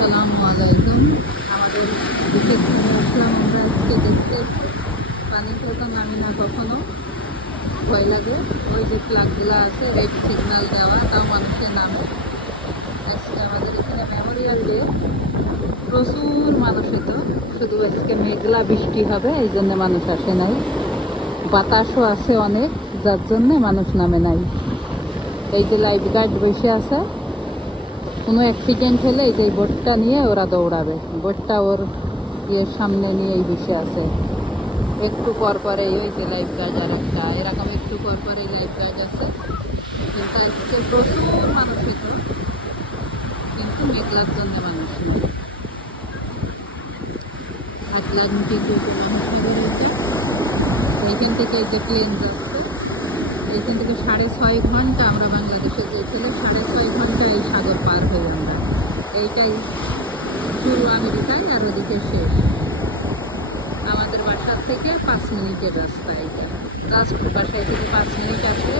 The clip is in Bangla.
আসসালামু আলাইকুম। আমাদের দিকে আসলাম আমরা আজকে দেখতে। পানিতে তো নামি না কখনো, ভয় লাগে। ওই যে ফ্ল্যাগগুলো আছে, রেড সিগন্যাল দেওয়া, তাও মানুষের নামে। আজকে আমাদের এখানে মেমোরিয়াল ডে, প্রচুর মানুষ হতো। শুধু আজকে মেঘলা বৃষ্টি হবে, এই জন্য মানুষ আসে নাই। বাতাসও আছে অনেক, যার জন্যে মানুষ নামে নাই। এই যে লাইফ গার্ড বসে আছে, কোনো অ্যাক্সিডেন্ট হলে এই যে বোটটা নিয়ে ওরা দৌড়াবে। বোটটা ওর ইয়ের সামনে নিয়েই বসে আছে। একটু পর পরে ওই যে লাইফ গার্ড আর একটা এরকম একটু পর পরে লাইফ গার্ড আছে। কিন্তু আজকে প্রচুর মানুষ হতো, কিন্তু মেঘলার জন্য মানুষ নেই। আটলান্টিক মহাসাগর এটা, এইখান থেকে এই যে প্লেন যাচ্ছে, এইখান থেকে 6.5 ঘন্টা আমরা বাংলাদেশে গিয়েছিলাম। 6.5 ঘন্টা এই সাগর পার হই আমরা। এইটাই শুরু আমেরিকায়, আর ওদিকে শেষ আমাদের বাসার থেকে 5 মিনিটের রাস্তা। এইটা জাস্ট বাসায় থেকে 5 মিনিট আসলে